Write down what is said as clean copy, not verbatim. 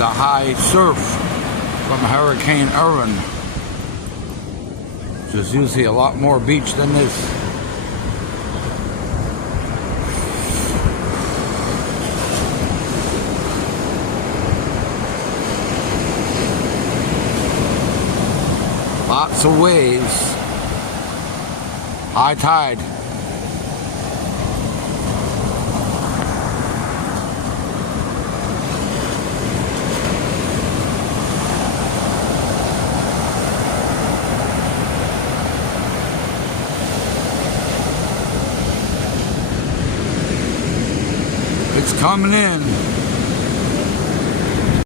the high surf from Hurricane Irwin. There's usually a lot more beach than this. Lots of waves. High tide. It's coming in.